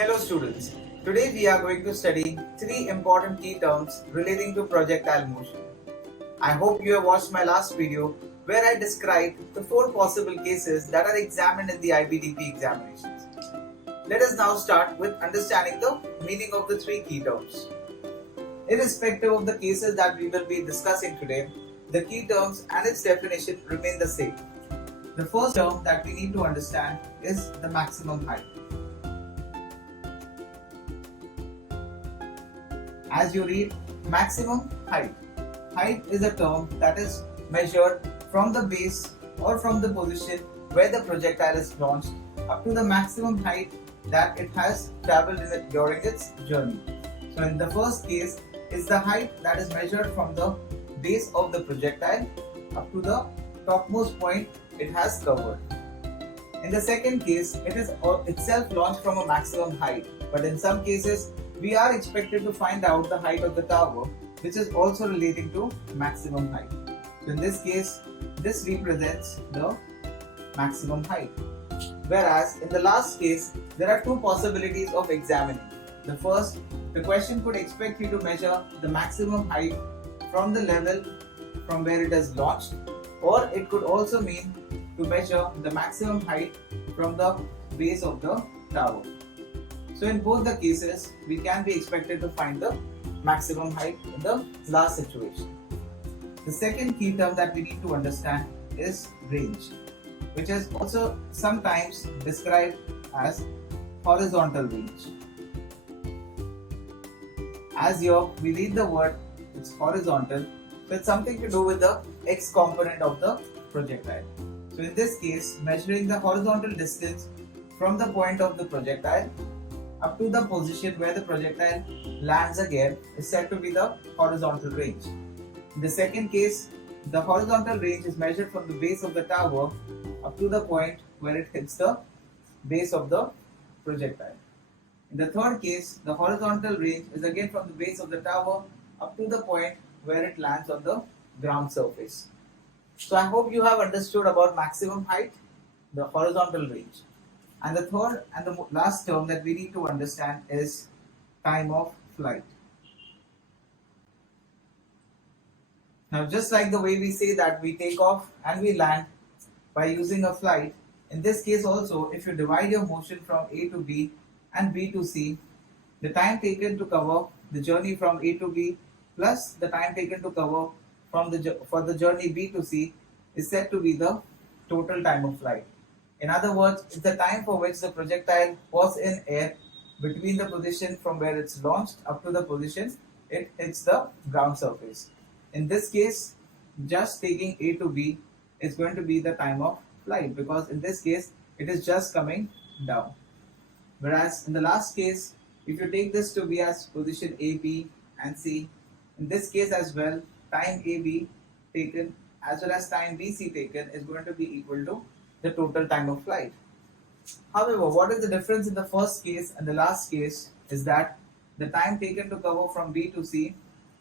Hello students, today we are going to study three important key terms relating to projectile motion. I hope you have watched my last video where I described the four possible cases that are examined in the IBDP examinations. Let us now start with understanding the meaning of the three key terms. Irrespective of the cases that we will be discussing today, the key terms and its definition remain the same. The first term that we need to understand is the maximum height. As you read, maximum height. Height is a term that is measured from the base or from the position where the projectile is launched up to the maximum height that it has traveled in it during its journey. So in the first case, it's the height that is measured from the base of the projectile up to the topmost point it has covered. In the second case, it is itself launched from a maximum height, but in some cases, we are expected to find out the height of the tower, which is also relating to maximum height. So in this case, this represents the maximum height. Whereas in the last case, there are two possibilities of examining. The first, the question could expect you to measure the maximum height from the level from where it is launched, or it could also mean to measure the maximum height from the base of the tower. So in both the cases, we can be expected to find the maximum height in the last situation. The second key term that we need to understand is range, which is also sometimes described as horizontal range. As here we read the word, it's horizontal, so it's something to do with the x component of the projectile. So in this case, measuring the horizontal distance from the point of the projectile up to the position where the projectile lands again is said to be the horizontal range. In the second case, the horizontal range is measured from the base of the tower up to the point where it hits the base of the projectile. In the third case, the horizontal range is again from the base of the tower up to the point where it lands on the ground surface. So I hope you have understood about maximum height, the horizontal range. And the third and the last term that we need to understand is time of flight. Now, just like the way we say that we take off and we land by using a flight, in this case also, if you divide your motion from A to B and B to C, the time taken to cover the journey from A to B plus the time taken to cover for the journey B to C is said to be the total time of flight. In other words, it's the time for which the projectile was in air between the position from where it's launched up to the position it hits the ground surface. In this case, just taking A to B is going to be the time of flight, because in this case, it is just coming down. Whereas in the last case, if you take this to be as position A, B and C, in this case as well, time AB taken as well as time BC taken is going to be equal to the total time of flight. However, what is the difference in the first case and the last case is that the time taken to cover from B to C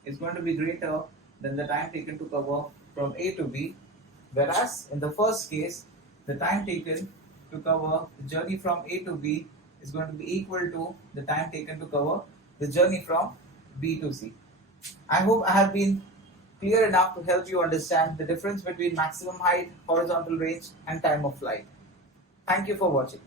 is going to be greater than the time taken to cover from A to B, whereas in the first case, the time taken to cover the journey from A to B is going to be equal to the time taken to cover the journey from B to C. I hope I have been clear enough to help you understand the difference between maximum height, horizontal range and time of flight. Thank you for watching.